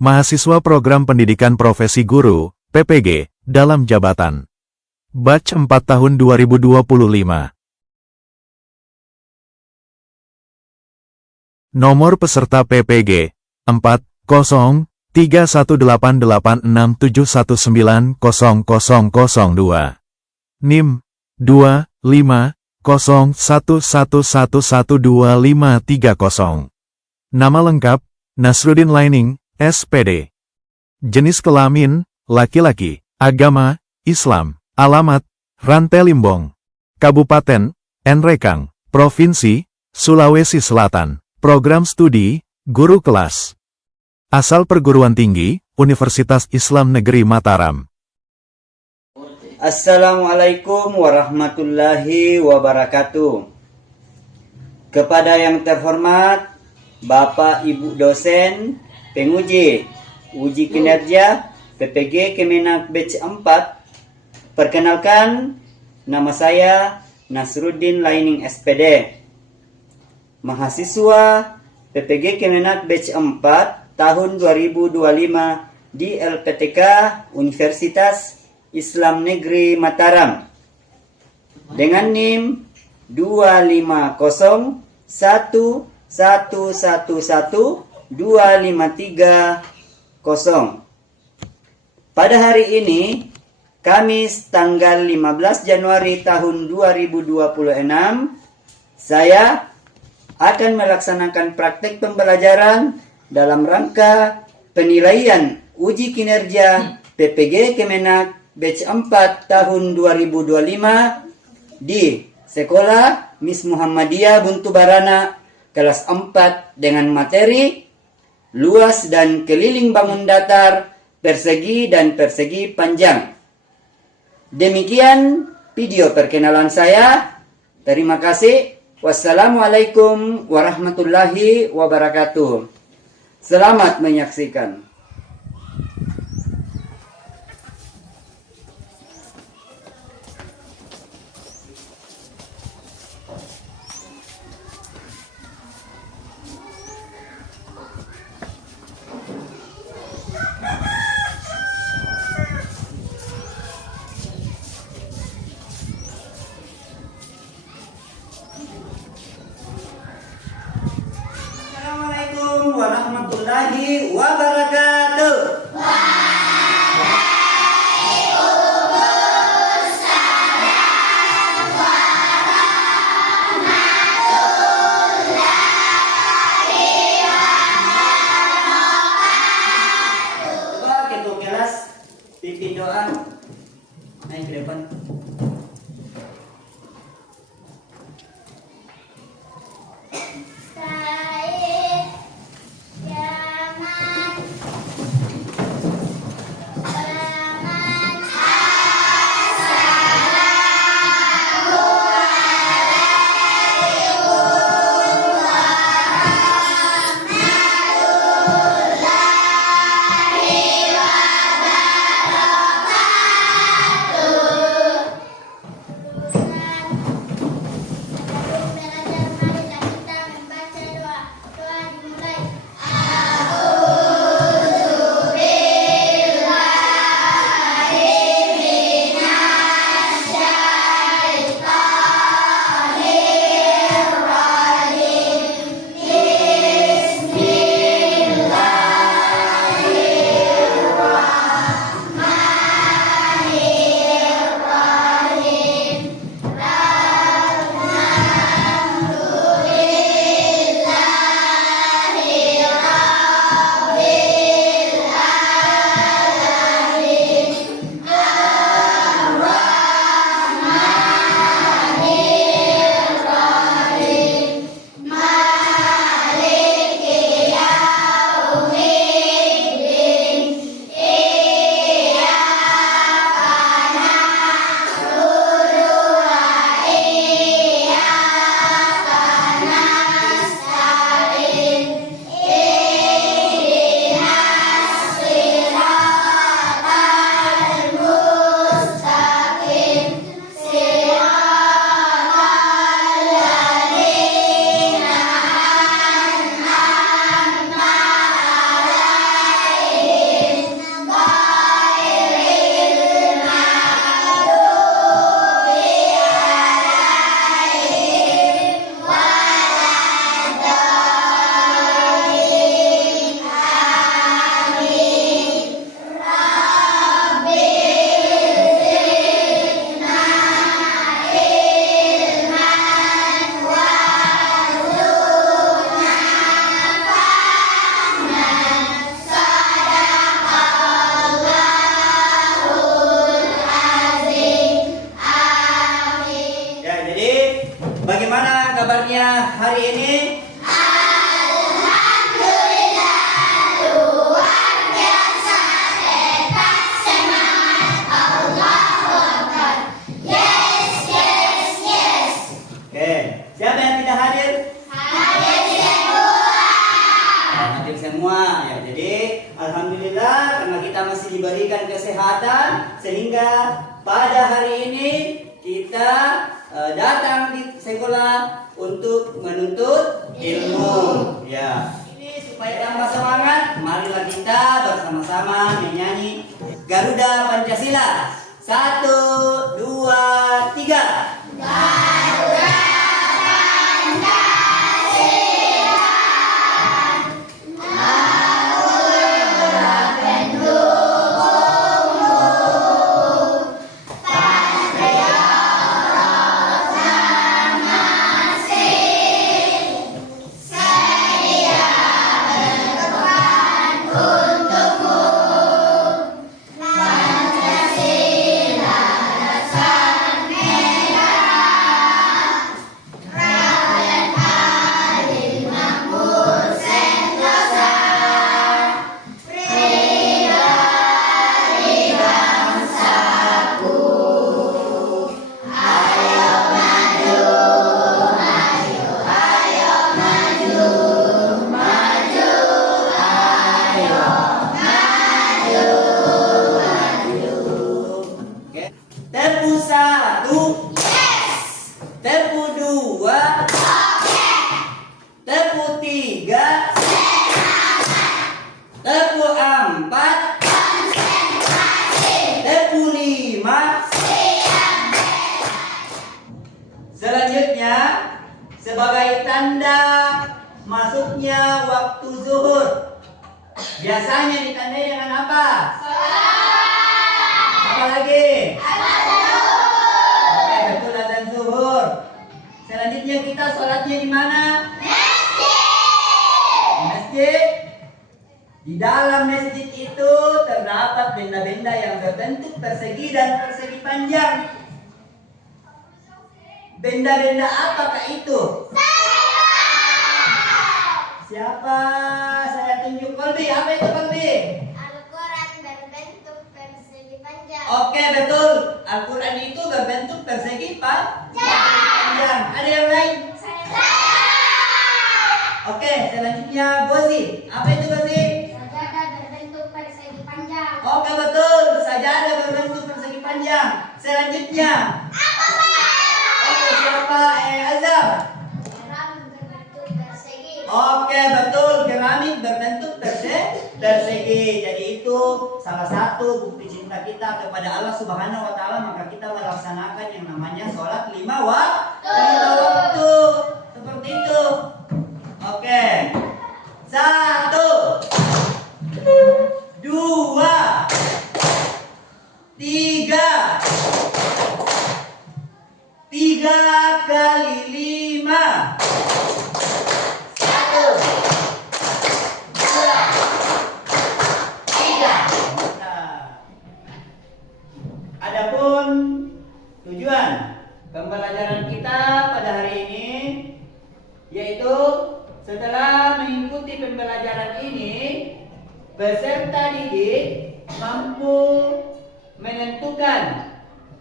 Mahasiswa Program Pendidikan Profesi Guru, PPG, dalam jabatan. Batch 4 tahun 2025. Nomor peserta PPG, 401188671900002. NIM, 2501111250. Nama lengkap, Nasruddin Lining, SPD. Jenis kelamin, laki-laki. Agama, Islam. Alamat, Rantai Limbong. Kabupaten, Nrekang. Provinsi, Sulawesi Selatan. Program studi, guru kelas. Asal perguruan tinggi, Universitas Islam Negeri Mataram. Assalamualaikum warahmatullahi wabarakatuh. Kepada yang terhormat, Bapak Ibu dosen, penguji, uji kinerja, PPG Kemenak Batch 4, perkenalkan, nama saya Nasruddin Lining SPD. Mahasiswa PPG Kemenak Batch 4 tahun 2025 di LPTK Universitas Islam Negeri Mataram dengan NIM 251111253. Pada hari ini, Kamis tanggal 15 Januari tahun 2026, saya akan melaksanakan praktek pembelajaran dalam rangka penilaian uji kinerja PPG Kemenak Batch 4 tahun 2025 di Sekolah Miss Muhammadiyah Buntu Barana kelas 4 dengan materi luas dan keliling bangun datar, persegi dan persegi panjang. Demikian video perkenalan saya. Terima kasih. Wassalamualaikum warahmatullahi wabarakatuh. Selamat menyaksikan. Assalamualaikum warahmatullahi wabarakatuh. Ketua kelas pimpin doa. Naik ke depan. Bagaimana kabarnya hari ini? Oke, siapa yang tidak hadir? Hadir semua ya. Jadi alhamdulillah karena kita masih diberikan kesehatan sehingga pada hari ini kita datang di sekolah untuk menuntut ilmu ya. Ini supaya tambah semangat, marilah kita bersama-sama menyanyi Garuda Pancasila. 1, 2, 3. Tepu 1, tepu 2, tepu 3, tepu 4, tepu 5. Selanjutnya sebagai tanda masuknya waktu zuhur, biasanya ditandai dengan apa? Apa lagi? Oke, betul, azan zuhur. Selanjutnya kita sholatnya di mana? Di masjid. Di dalam masjid itu terdapat benda-benda yang berbentuk persegi dan persegi panjang. Benda-benda apakah itu? Siapa? Saya tunjuk Kolbi. Apa itu Kolbi? Al-Quran berbentuk persegi panjang. Oke, betul. Al-Quran itu berbentuk persegi panjang. Ada yang lain? Oke, selanjutnya Gozi. Apa itu Gozi? Sajadah berbentuk persegi panjang. Oke, betul. Sajadah berbentuk persegi panjang. Selanjutnya. Oke, siapa? Azam. Keramik berbentuk persegi. Oke, betul. Keramik berbentuk persegi. Jadi itu salah satu bukti cinta kita kepada Allah Subhanahu wa taala, maka kita melaksanakan yang namanya sholat 5 waktu. Seperti itu. Oke. 1, 2, 3. 3 kali 5. 1, 2, 3. Adapun tujuan pembelajaran kita pada hari ini yaitu setelah mengikuti pembelajaran ini, peserta didik mampu menentukan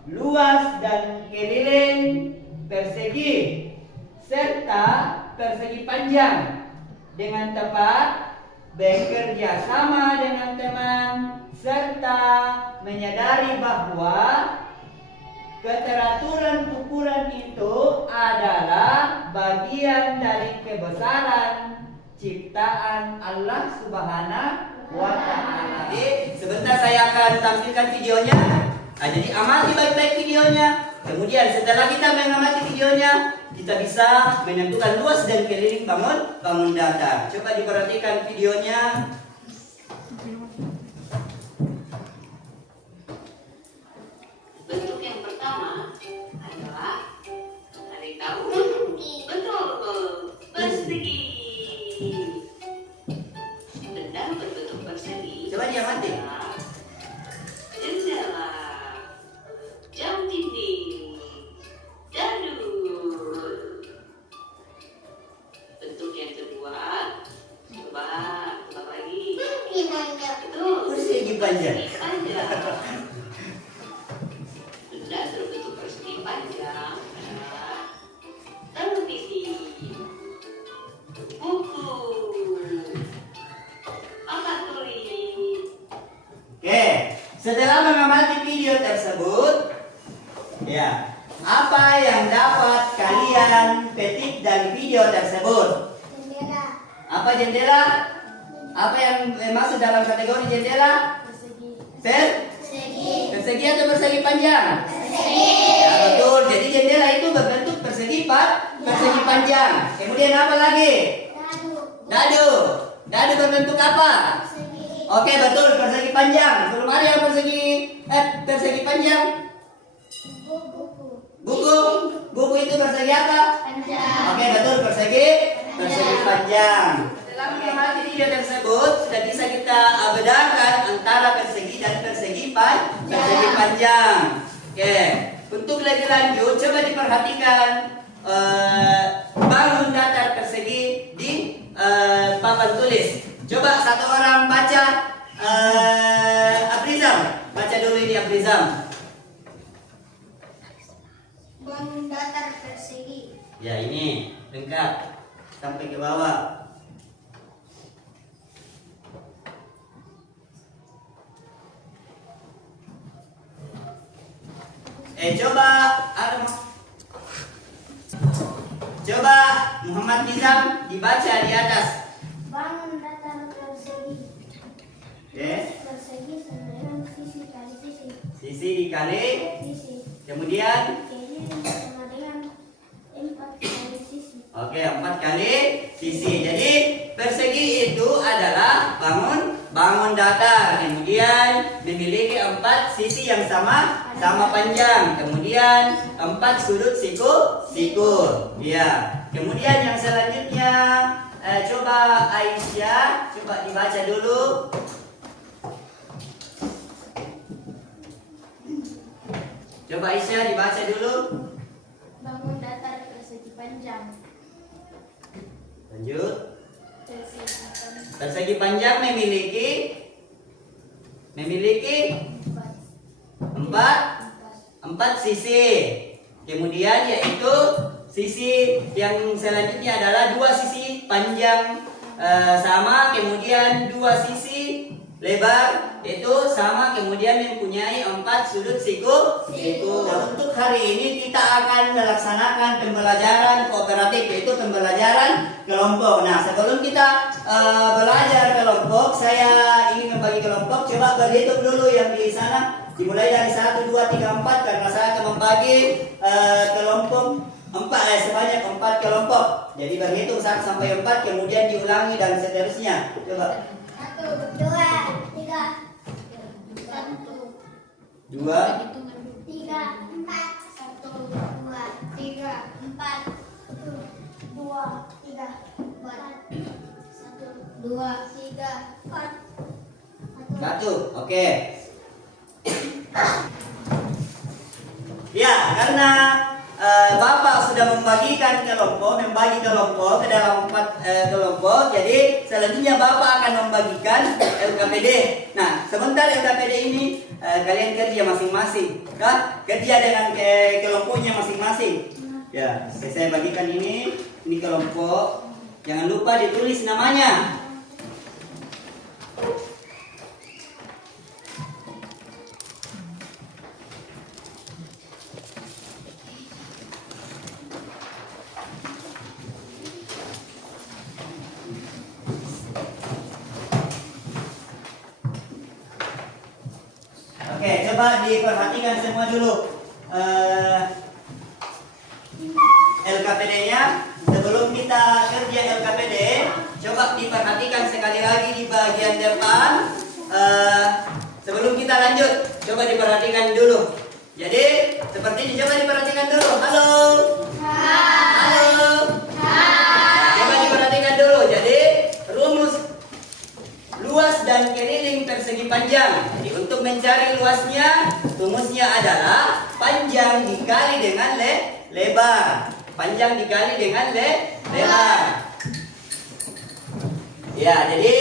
luas dan keliling persegi serta persegi panjang dengan tepat, bekerja sama dengan teman, serta menyadari bahwa keteraturan ukuran itu adalah bagian dari kebesaran ciptaan Allah Subhanahu wa taala. Sebentar saya akan tampilkan videonya. Jadi amati baik-baik videonya. Kemudian setelah kita mengamati videonya, kita bisa menentukan luas dan keliling bangun datar. Coba diperhatikan videonya. Bentuk yang pertama adalah tarik tahu. Betul, persegi. Benda berbentuk persegi. Coba diamati. Jendela, jam dinding, dadu, kalian petik dari video tersebut. Jendela. Apa jendela? Apa yang masuk dalam kategori jendela? Persegi. Persegi. Persegi atau persegi panjang? Persegi. Ya, betul. Jadi jendela itu berbentuk persegi panjang. Kemudian apa lagi? Dadu. Dadu. Dadu berbentuk apa? Persegi. Oke, betul, persegi panjang. Belum ada yang persegi panjang. Buku. Buku. Buku itu persegi apa? Panjang. Oke, betul, persegi panjang. Setelah mengamati video tersebut, sudah bisa kita bedakan antara persegi dan persegi panjang. Oke, untuk lebih lanjut, coba diperhatikan bangun datar persegi di papan tulis. Coba satu orang baca, Abrizam, baca dulu ini Abrizam. Bangun datar persegi. Ya ini lengkap sampai ke bawah. Coba Muhammad Nizam dibaca di atas. Bangun datar persegi. Oke. Persegi 9 sisi kali sisi. Sisi dikali, Sisi. kemudian Kiri sama dengan 4 kali sisi. oke 4 kali sisi. Jadi persegi itu adalah bangun datar, kemudian memiliki 4 sisi yang sama panjang, kemudian 4 sudut siku. Ya. Kemudian yang selanjutnya coba Aisyah, coba dibaca dulu. Coba Aisyah dibaca dulu. Bangun datar persegi panjang. Lanjut. Persegi panjang. Persegi panjang memiliki 4 sisi. Kemudian yaitu sisi yang selanjutnya adalah 2 sisi panjang sama, kemudian 2 sisi lebar itu sama, kemudian mempunyai 4 sudut siku. Nah, untuk hari ini kita akan melaksanakan pembelajaran kooperatif, yaitu pembelajaran kelompok. Nah, sebelum kita belajar kelompok, saya ingin membagi kelompok. Coba berhitung dulu yang di sana, dimulai dari 1, 2, 3, 4, karena saya akan membagi kelompok sebanyak 4 kelompok. Jadi berhitung 1 sampai 4, kemudian diulangi dan seterusnya. Coba. 1, 2, 3. 1, 2, 3, 4. 1, 2, 3, 4. 2, 3, 4. 1, 2, 3, 4. 1. Oke. Ya, karena Bapak sudah membagi kelompok ke dalam 4 kelompok. Jadi selanjutnya Bapak akan membagikan LKPD. Nah, sebentar LKPD ini kalian kerja masing-masing, kan? Kerja dengan kelompoknya masing-masing. Ya, saya bagikan ini kelompok. Jangan lupa ditulis namanya. Oke, coba diperhatikan semua dulu LKPD-nya. Sebelum kita kerja LKPD, coba diperhatikan sekali lagi di bagian depan. Sebelum kita lanjut, coba diperhatikan dulu. Jadi seperti ini, coba diperhatikan dulu. Halo. Halo. Coba diperhatikan dulu. Jadi rumus luas dan keliling persegi panjang. Jadi untuk mencari luasnya, rumusnya adalah panjang dikali dengan lebar. Panjang dikali dengan lebar. Ya, jadi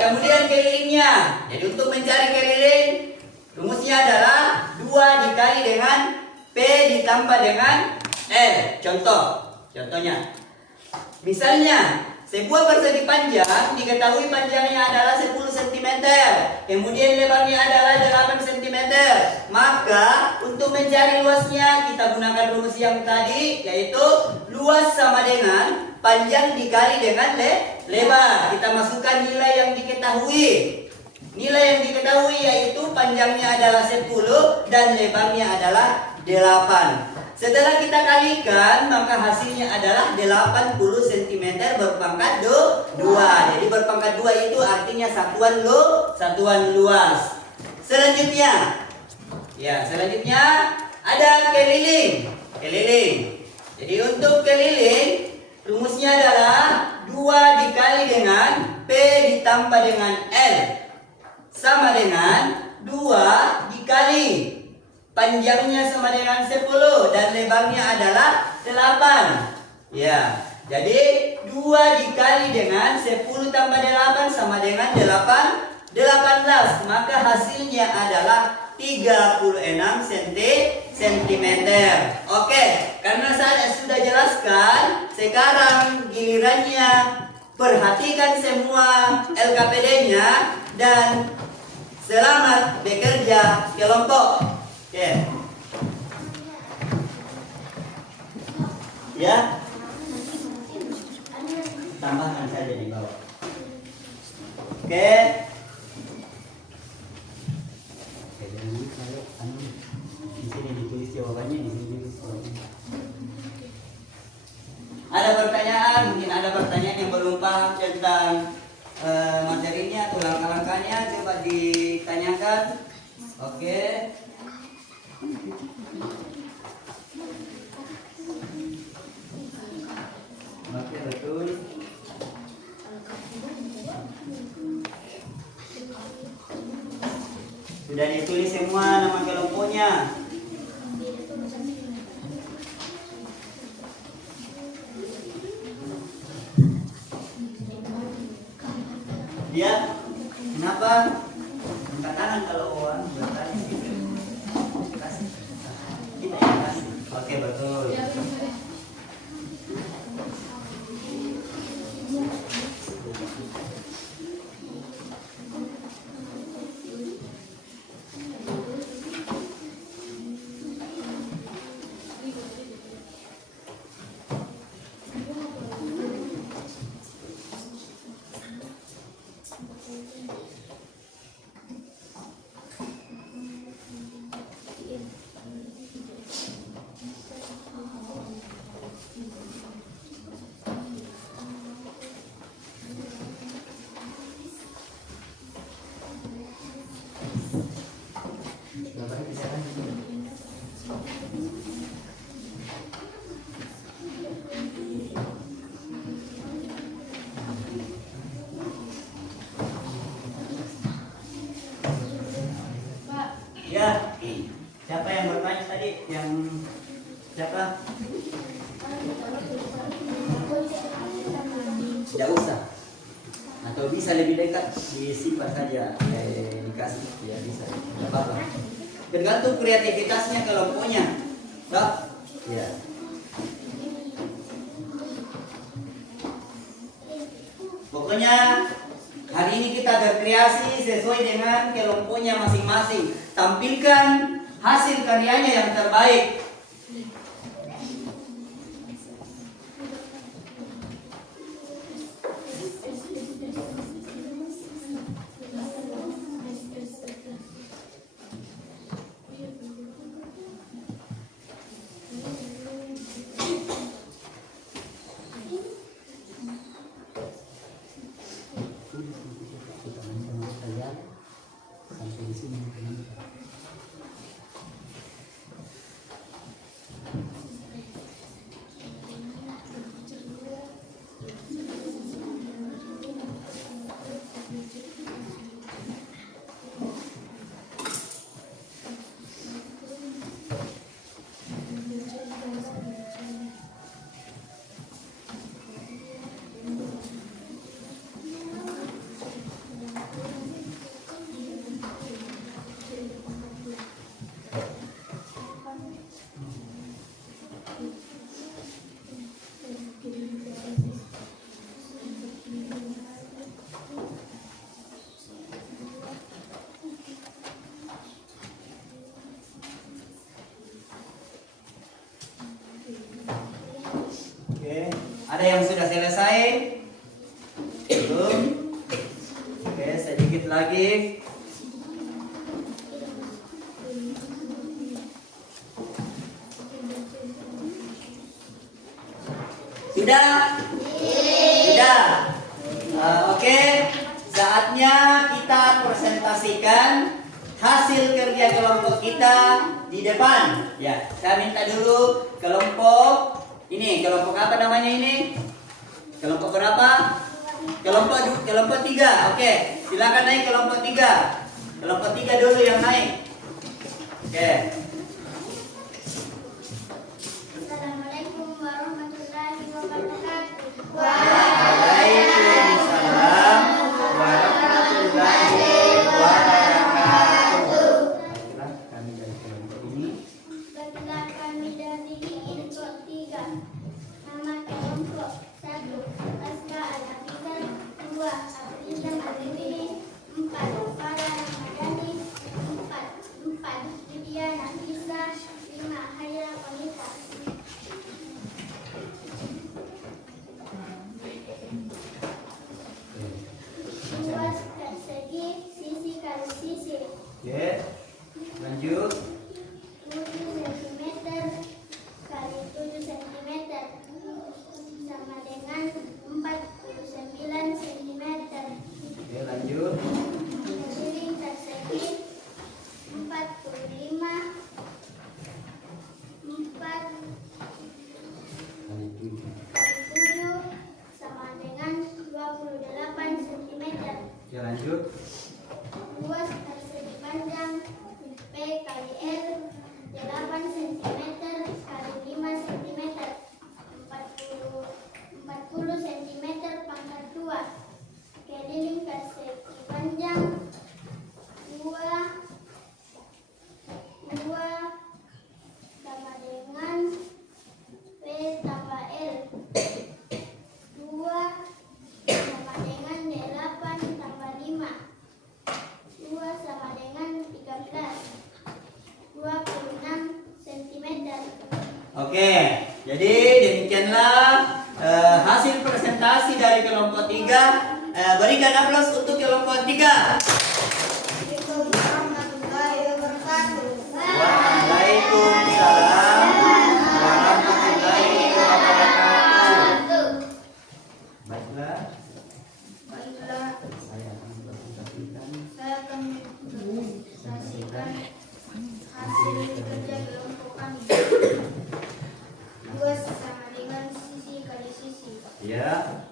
kemudian kelilingnya. Jadi untuk mencari keliling, rumusnya adalah 2 dikali dengan P ditambah dengan L. Contohnya. Misalnya sebuah persegi panjang diketahui panjangnya adalah 10 cm, kemudian lebarnya adalah 8 cm. Maka untuk mencari luasnya kita gunakan rumus yang tadi, yaitu luas sama dengan panjang dikali dengan lebar. Kita masukkan nilai yang diketahui. Nilai yang diketahui yaitu panjangnya adalah 10 dan lebarnya adalah 8. Setelah kita kalikan, maka hasilnya adalah 80 cm berpangkat 2. Jadi berpangkat 2 itu artinya satuan luas. Selanjutnya, ada keliling. Jadi untuk keliling, rumusnya adalah 2 dikali dengan P ditambah dengan L sama dengan 2 dikali panjangnya sama dengan 10 dan lebarnya adalah 8. Ya, jadi 2 dikali dengan 10 tambah 8 sama dengan 18. Maka hasilnya adalah 36 cm. Oke, karena saya sudah jelaskan, sekarang gilirannya perhatikan semua LKPD-nya dan selamat bekerja kelompok. Oke. Ya. Tambahkan saja di bawah. Oke. Di sini ditulis jawabannya, di sini ditulis jawabannya. Ada pertanyaan? Mungkin ada pertanyaan yang berupa tentang materinya atau langkah-langkahnya, coba ditanyakan. Oke. Oke, betul. Sudah ditulis semua nama kelompoknya. Ya, kenapa? Angkat tangan kalau orang bertanya gitu. Kasih. Kita yang kasih. Oke, betul. Ya, siapa yang bertanya tadi? Siapa? Tidak usah. Atau bisa lebih dekat, disimpan saja, dikasih, ya bisa. Tidak apa-apa. Tergantung kreativitasnya kelompoknya. Toh? Ya. Pokoknya hari ini kita berkreasi sesuai dengan kelompoknya masing-masing. Tampilkan hasil karyanya yang terbaik. Oke, ada yang sudah selesai? Belum? Oke, sedikit lagi. Sudah? Sudah. Oke, saatnya kita presentasikan hasil kerja kelompok kita di depan. Ya, saya minta dulu kelompok ini, kelompok apa namanya ini? Kelompok berapa? Kelompok 3. Oke, silakan naik kelompok 3. Kelompok 3 dulu yang naik. Oke. Assalamualaikum warahmatullahi wabarakatuh. Waalaikumsalam warahmatullahi wabarakatuh. Baiklah, kami dari kelompok ini. Baiklah, kami dari kelompok 3. Nama kelompok 1 Asma Al-Hafizah, 2 Abdullah Al-Wini, 4 Farah Ramadhani, 4 Lydia Nafisa, 5 Hayra Konita. Luas persegi, sisi kali sisi. Oke. Lanjut. 7 cm kali 7 cm sama dengan 49 cm. Oke, lanjut. Piring persegi 45 4 kali 7 sama dengan 28 cm. Oke, lanjut. Luas persegi panjang P kali L 8 cm kali 5 cm 40 cm pangkat 2. Keliling persegi panjang 2 sama dengan P tambah L 2 sama dengan 8 tambah 5 2 sama dengan 13 26 cm. Oke, jadi demikianlah hasil presentasi dari kelompok 3. Berikan aplaus untuk kelompok 3. Assalamualaikum warahmatullahi wabarakatuh. Waalaikumsalam warahmatullahi wabarakatuh. Baiklah, Baiklah, saya akan presentasikan saya akan mempresentasikan hasil kerja kelompok kami. Luas sama dengan sisi kali sisi. ya.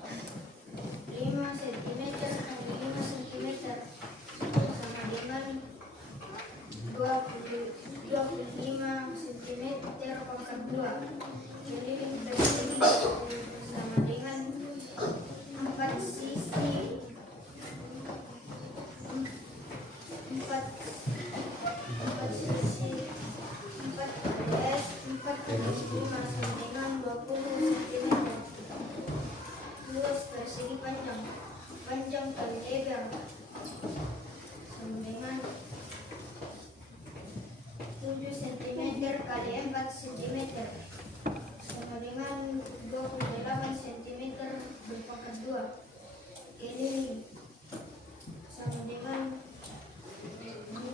5 cm kali 5 cm sama dengan 25 cm pangkat 2. Keliling persegi sama dengan 4 sisi 4 sisi 4 kali 4 kali 5 sama dengan 20 cm. Luas persegi panjang kali lebar sama dengan 7 cm kali 4 cm sama dengan 28 cm berpangkat 2. Keliling sama dengan 2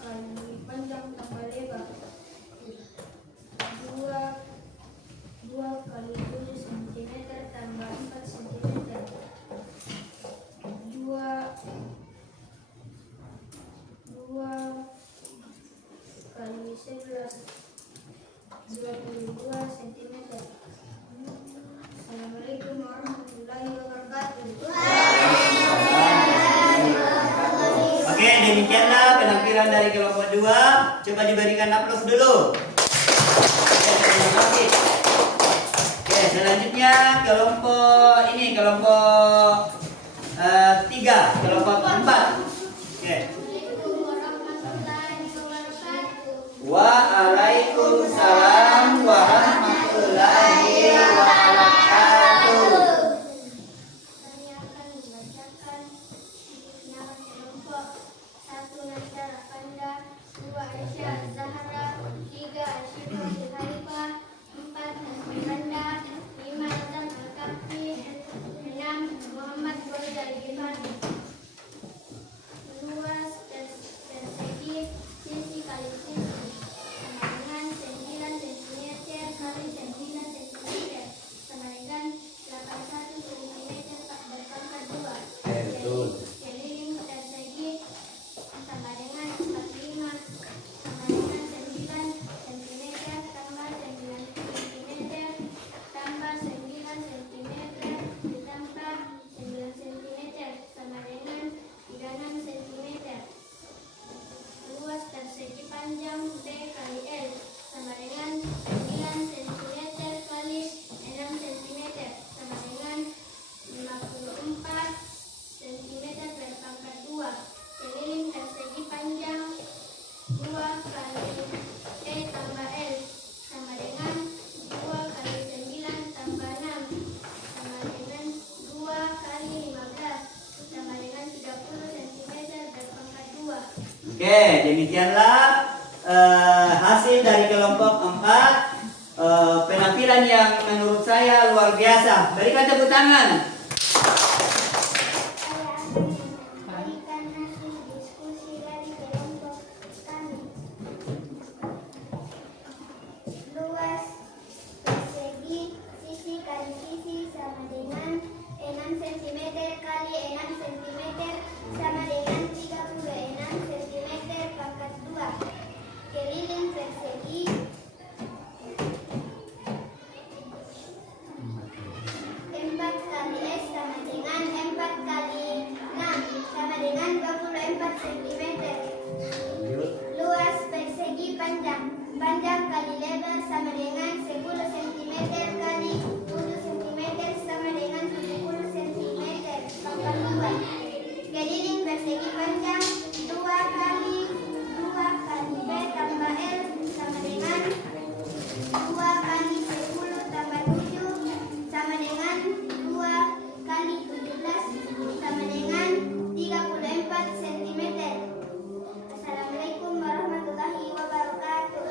kali panjang tambah lebar 2 kali 7 cm tambah 4 cm 2 kali 11 22 cm. Assalamualaikum warahmatullahi wabarakatuh. Oke, demikianlah penampilan dari kelompok 2. Coba diberikan aplaus dulu. Oke, terima kasih. Oke, selanjutnya kelompok 3, kelompok 4. Oke. Assalamualaikum warahmatullahi wabarakatuh. Waalaikumsalam warahmatullahi wabarakatuh. Saya akan membacakan nama kelompok 1 Nasar Panda, 2 Aisyah Zahra, 3 Asyifa Khalifah, 4 Hasbi Panda, 5 Oke, demikianlah hasil dari kelompok 4. Penampilan yang menurut saya luar biasa. Berikan tepuk tangan. Saya akan memberikan hasil diskusi dari kelompok kami. Luas persegi sisi kali sisi sama dengan 6 cm kali 6 cm sama dengan 36 cm pangkat 2. Keliling persegi 4 kali S sama dengan 4 kali 6 sama dengan 24 cm. Luas persegi panjang kali lebar sama dengan 10 cm kali 10 cm sama dengan 70 cm pangkat 2. Keliling persegi panjang 2 kali B tambah L sama dengan 2 kali 10 tambah 7 sama dengan 2 kali 17 sama dengan 34 cm. Assalamualaikum warahmatullahi wabarakatuh.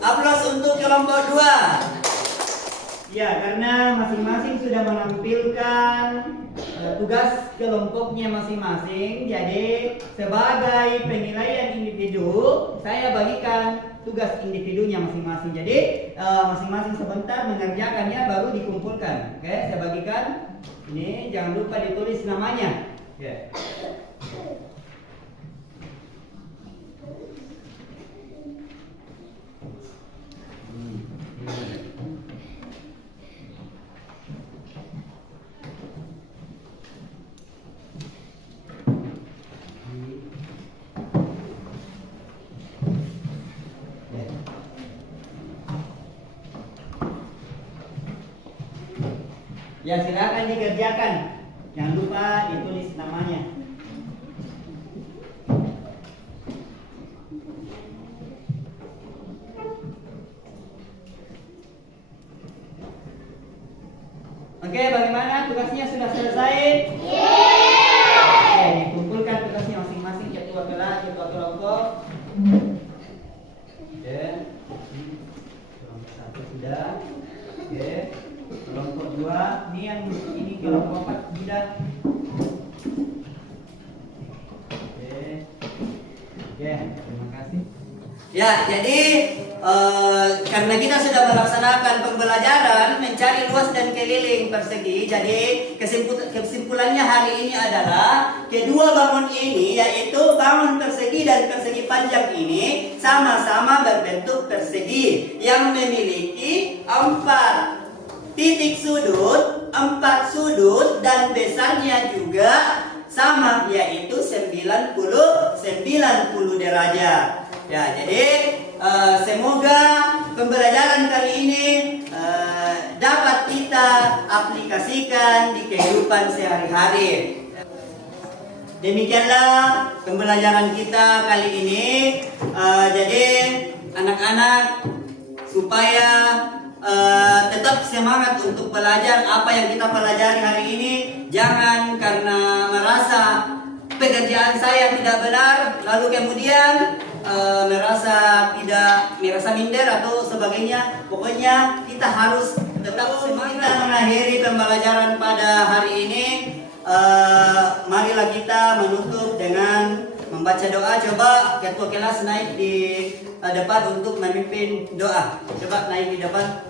Aplaus untuk kelompok 2. Ya, karena masing-masing sudah menampilkan tugas kelompoknya masing-masing. Jadi, sebagai penilaian individu, saya bagikan tugas individunya masing-masing. Jadi, masing-masing sebentar mengerjakannya baru dikumpulkan. Oke, saya bagikan. Ini jangan lupa ditulis namanya. Oke. Ya, silakan dikerjakan. Jangan lupa ditulis namanya. Oke, bagaimana? Tugasnya sudah selesai? Oke, dikumpulkan tugasnya masing-masing, ketua kelas, ketua kelompok. Oke, kelompok 1 sudah. Oke, kelompok 2, ini kelompok 4 sudah. Oke, terima kasih. Ya, jadi karena kita sudah melaksanakan pembelajaran mencari luas dan keliling persegi, jadi kesimpulannya hari ini adalah kedua bangun ini, yaitu bangun persegi dan persegi panjang ini sama-sama berbentuk persegi yang memiliki 4 titik sudut, 4 sudut, dan besarnya juga sama, yaitu 90 derajat. Ya, jadi semoga pembelajaran kali ini dapat kita aplikasikan di kehidupan sehari-hari. Demikianlah pembelajaran kita kali ini. Jadi anak-anak supaya tetap semangat untuk belajar apa yang kita pelajari hari ini. Jangan karena merasa pekerjaan saya tidak benar lalu kemudian merasa minder atau sebagainya. Pokoknya kita harus tetap semangat. Kita mengakhiri pembelajaran pada hari ini. Marilah kita menutup dengan membaca doa. Coba ketua kelas naik di depan untuk memimpin doa. Coba naik di depan.